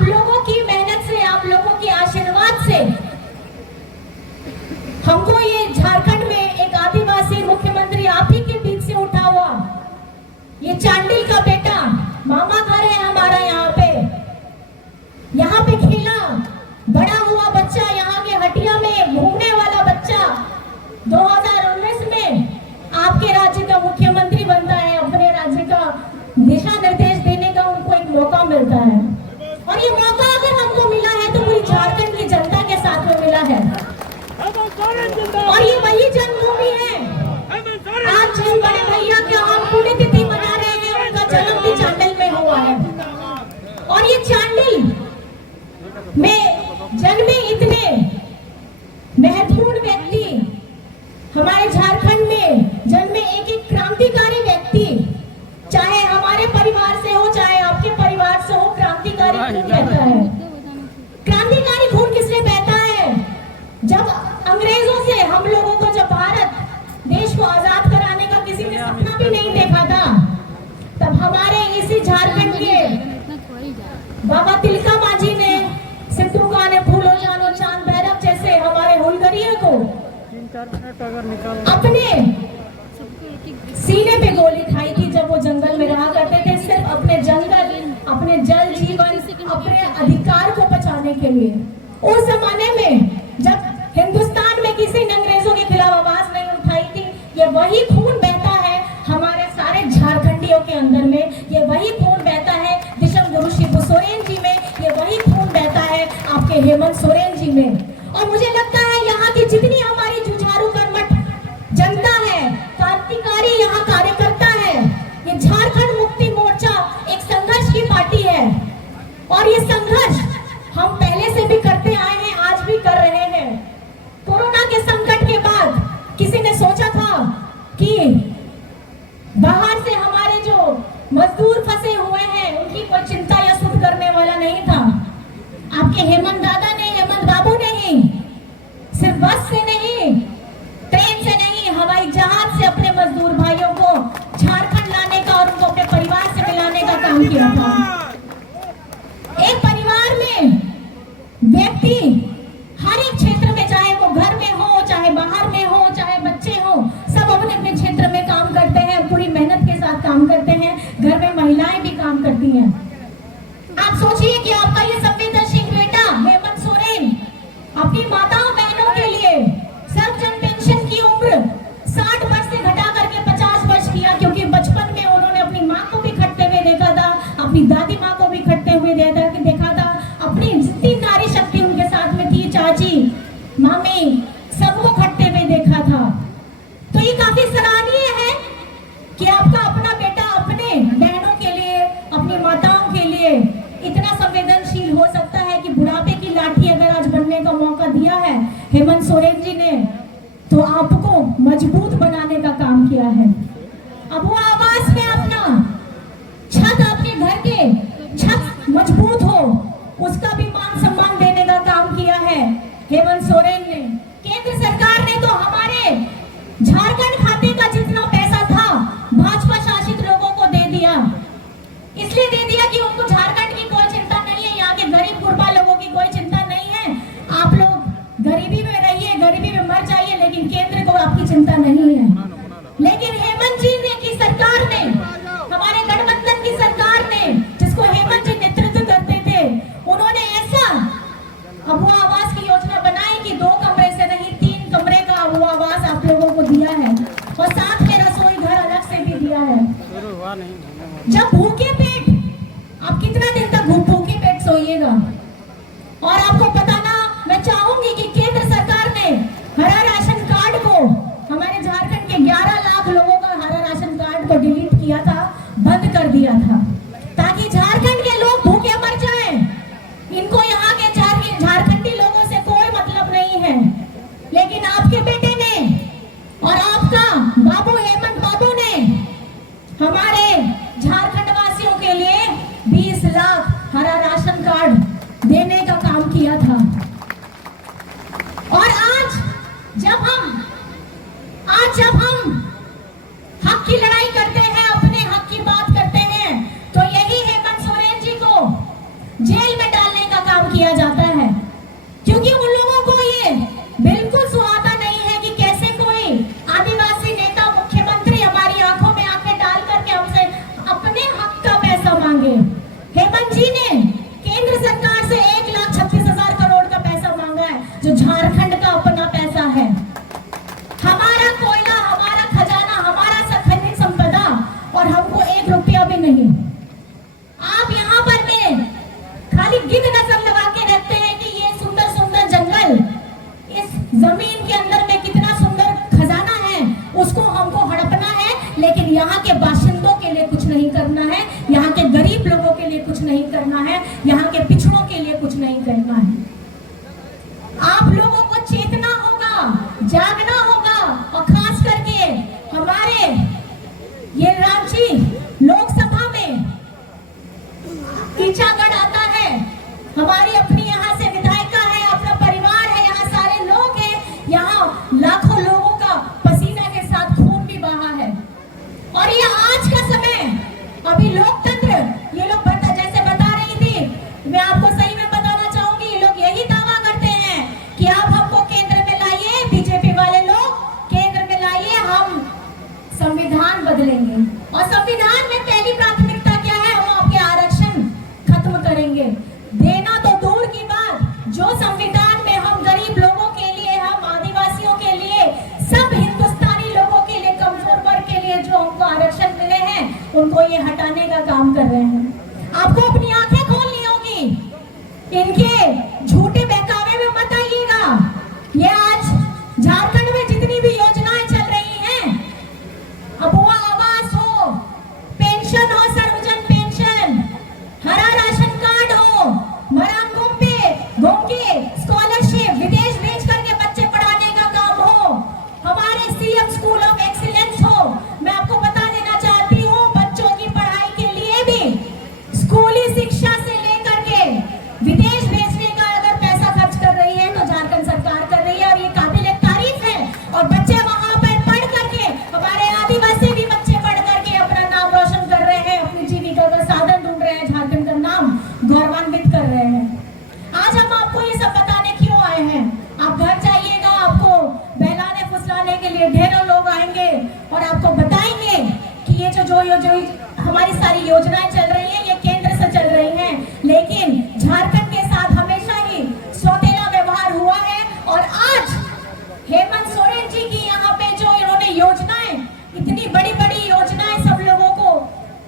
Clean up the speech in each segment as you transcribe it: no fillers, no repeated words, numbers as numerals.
आप लोगों की मेहनत से, आप लोगों के आशीर्वाद से हमको ये झारखंड में एक आदिवासी मुख्यमंत्री आप ही के बीच से उठा हुआ, ये चांडिल का बेटा, मामा घर है हमारा यहाँ पे खेला बड़ा हुआ बच्चा, यहाँ के हटिया में घूमने वाला बच्चा 2019 में आपके राज्य का मुख्यमंत्री बनता है। अपने राज्य का दिशा निर्देश देने का उनको एक मौका मिलता है, और ये मौका अगर हमको मिला है तो पूरी झारखंड की जनता के साथ में मिला है। और ये वही जन्मभूमि है, आज जिन बड़े भैया के हम पुण्यतिथि मना रहे हैं, उनका जन्म भी चांडिल में हुआ है। और ये चांडिल में जन्मे इतने महत्वपूर्ण व्यक्ति, हमारे झारखंड में जन्मे एक क्रांतिकारी व्यक्ति, चाहे हमारे परिवार से हो चाहे आपके परिवार से हो, क्रांतिकारी खून बहता है। क्रांतिकारी खून किससे बहता है? जब अंग्रेजों से हम लोगों को, जब भारत देश को आजाद कराने का किसी ने सपना भी नहीं देखा था, तब हमारे इसी झारखंड के बाबा तिलका मांझी ने, सिद्धू का ने, फूलो जानो चांद भैरव जैसे हमारे हुलगरिया को अपने सीने पे गोली खाई थी जब वो जंगल में रहा करते थे, सिर्फ अपने जंगल, अपने जल जीवन, अपने अधिकार को बचाने के लिए। उस जमाने में जब हिंदुस्तान में किसी ने अंग्रेजों के खिलाफ आवाज नहीं उठाई थी, ये वही खून बहता है हमारे सारे झारखंडियों के अंदर में, ये वही खून बहता है दिशम गुरु शिबू सोरेन जी में, ये वही खून बहता है आपके हेमंत सोरेन जी में। और मुझे लगता है यहाँ की जितनी हमारी जुझारू कर्मठ जनता है, क्रांतिकारी यहाँ कार्यकर्ता है, ये झारखंड मुक्ति मोर्चा एक संघर्ष की पार्टी है, और ये संघर्ष हम पहले से भी करते आए हैं, आज भी कर रहे हैं। कोरोना के संकट के बाद किसी ने सोचा था कि बाहर से हमारे जो मजदूर फंसे हुए हैं उनकी कोई चिंता या सुध करने वाला नहीं था। आपके हेमंत दादा ने, हेमंत बाबू ने ही सिर्फ बस से नहीं, ट्रेन से नहीं, हवाई जहाज से अपने मजदूर भाइयों को झारखंड लाने का और उनको अपने परिवार से मिलाने का काम किया था। एक परिवार में व्यक्ति हर एक क्षेत्र में, चाहे वो घर में हो, चाहे बाहर में हो, चाहे बच्चे हो, सब अपने अपने क्षेत्र में काम करते हैं, पूरी मेहनत के साथ काम करते हैं। घर में महिलाएं भी काम करती हैं। आप सोचिए कि आपका ये संवेदनशील बेटा हेमंत सोरेन अपनी माताओं बहनों के लिए सर्वजन पेंशन की उम्र 60 वर्ष से घटा करके 50 वर्ष किया, क्योंकि बचपन में उन्होंने अपनी माँ को भी खटते हुए देखा था, अपनी दादी माँ को भी खटते हुए देखा था, अपनी जितनी नारी शक्ति उनके साथ में थी, चाची, मामी, सबको खटते हुए देखा था। तो ये काफी सराहनीय है कि आपका अपना बेटा अपने बहनों के लिए, अपनी माताओं के लिए इतना संवेदनशील हो सकता है कि बुढ़ापे की लाठी अगर आज बनने का मौका दिया है हेमंत सोरेन जी ने, तो आपको मजबूत बनाने का काम किया है। अब वो आवास में अपना छत, अपने घर के छत मजबूत हो, उसका भी मान सम्मान देने का काम किया है हेमंत सोरेन ने। केंद्र सरकार ने तो हमारे झारखंड खाते का जितना पैसा था भाजपा शासित लोगों को दे दिया, इसलिए दे दिया कि उनको झारखंड की कोई चिंता नहीं है, यहाँ के गरीब गुरबा लोगों की कोई चिंता नहीं है, आप लोग गरीबी में रहिए, गरीबी में मर जाइए, लेकिन केंद्र को आपकी चिंता नहीं है। लेकिन हेमंत जी ने की सरकार ने, हमारे गठबंधन की सरकार ने, जिसको हेमंत जी नेतृत्व करते थे, उन्होंने ऐसा अब वो आवास की योजना बनाई कि 2 कमरे से नहीं 3 कमरे का वो आवास आप लोगों को दिया है, और साथ में रसोई घर अलग से भी दिया है। जब भूखे पेट, आप कितना दिन तक भूखे पेट सोइएगा? और आपको बताना मैं चाहूंगी कि केंद्र सरकार ने हरा राशन कार्ड को, हमारे झारखंड के 11 लाख लोगों का हरा राशन कार्ड को डिलीट किया था, बंद कर दिया था, ताकि झारखंड के लोग भूखे मर जाएं। इनको यहाँ के झारखंडी लोगों से कोई मतलब नहीं है, लेकिन आपके बेटे ने और आपका बाबू हेमंत बाबू ने हमारे झारखंड वासियों यहाँ के पिछड़ों के लिए कुछ नहीं करना है। आप लोगों को चेतना होगा, जागना होगा, और खास करके हमारे ये रांची लोकसभा में टीचागढ़ आता है, हमारी अपनी यहाँ से विधायिका है, अपना परिवार है, यहाँ सारे लोग हैं, यहाँ लाखों लोगों का पसीना के साथ खून भी बहा है। और ये आज का समय, अभी लोकतंत्र, ये लोग जैसे बता रही थी, मैं आपको सही में बताना चाहूंगी, ये लोग यही दावा करते हैं कि आप हमको केंद्र में लाइए, बीजेपी वाले लोग केंद्र में लाइए, हम संविधान बदलेंगे। और संविधान में पहली प्राथमिकता क्या है? हम आपके आरक्षण खत्म करेंगे। देना तो दूर की बात, जो संविधान में हम गरीब लोगों के लिए, हम आदिवासियों के लिए, सब हिंदुस्तानी लोगों के लिए, कमजोर वर्ग के लिए जो हमको आरक्षण मिले हैं, उनको ये हटाने का काम कर रहे हैं। आपको अपनी आंखें खोलनी होगी, इनके झूठे बहकावे में मत आइएगा। ये आज झारखंड में जितनी भी योजनाएं चल रही हैं, अबुआ आवास हो, पेंशन हो, सर्वजन पेंशन, हरा राशन कार्ड हो, मरांग घूम के स्कॉलरशिप, विदेश भेज करके बच्चे पढ़ाने का काम हो, हमारे सीएम स्कूल ऑफ एक्सीलेंस हो। मैं आपको बता देना चाहती हूँ, बच्चों की पढ़ाई के लिए भी स्कूली शिक्षा से लेकर के विदेश भेजने का अगर पैसा खर्च कर रही है तो झारखंड सरकार कर रही है, और ये काबिल तारीफ है। और बच्चे वहां पर पढ़ करके, हमारे आदिवासी भी बच्चे पढ़ करके अपना नाम रोशन कर रहे हैं, अपनी जीविका का साधन ढूंढ रहे हैं, झारखंड का नाम गौरवान्वित कर रहे हैं। आज हम आपको ये सब बताने क्यों आए हैं? आप घर जाइएगा, आपको बहलाने फुसलाने के लिए ढेरों लोग आएंगे और आपको बताएंगे कि ये जो हमारी सारी योजनाएं चल रही हैं, ये केंद्र से चल रही हैं, लेकिन झारखंड के साथ हमेशा ही सौतेला व्यवहार हुआ है। और आज हेमंत सोरेन जी की यहाँ पे जो इन्होंने योजनाएं, इतनी बड़ी बड़ी योजनाएं सब लोगों को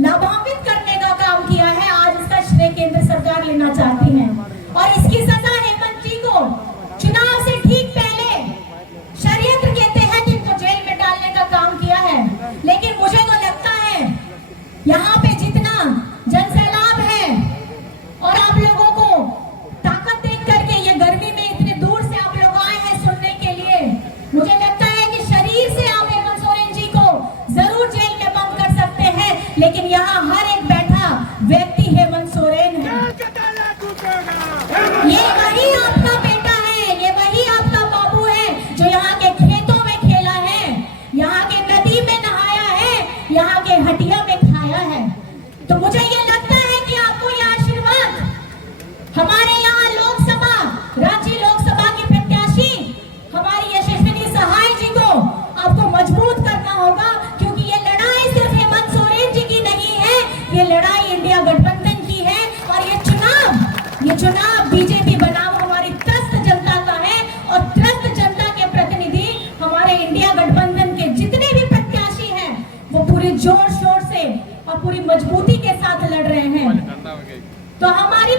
लाभान्वित करने का काम किया है, आज इसका श्रेय केंद्र सरकार लेना चाहती है। और इसकी सजा हेमंत जी को चुनाव से ठीक पहले षड्यंत्र के तहत इनको जेल में डालने का काम किया है। लेकिन मुझे तो लगता है यहाँ पे जितना जनसैलाब है और आप लोगों को ताकत देख करके, ये गर्मी में इतने दूर से आप लोग आए हैं सुनने के लिए, मुझे लगता है कि शरीर से आप हेमंत सोरेन जी को जरूर जेल में बंद कर सकते हैं, लेकिन यहाँ हर एक बैठा व्यक्ति हेमंत सोरेन है। ये वही आपका बेटा है, ये वही आपका बाबू है जो यहाँ के खेतों में खेला है, यहाँ के नदी में नहाया है, यहाँ के हटिया में खाया है। तो मुझे ये लगता है कि आपको ये आशीर्वाद हमारे यहाँ लोकसभा, रांची लोकसभा की प्रत्याशी हमारी यशस्विनी सहाय जी को आपको मजबूत करना होगा, क्योंकि ये लड़ाई सिर्फ हेमंत सोरेन जी की नहीं है, ये लड़ाई इंडिया गठबंधन की है। और ये चुनाव बीजेपी बनाम हमारी त्रस्त जनता का है, और त्रस्त जनता के प्रतिनिधि हमारे इंडिया गठबंधन के जितने भी प्रत्याशी हैं, वो पूरे जोर शोर से और पूरी मजबूती के साथ लड़ रहे हैं। तो हमारी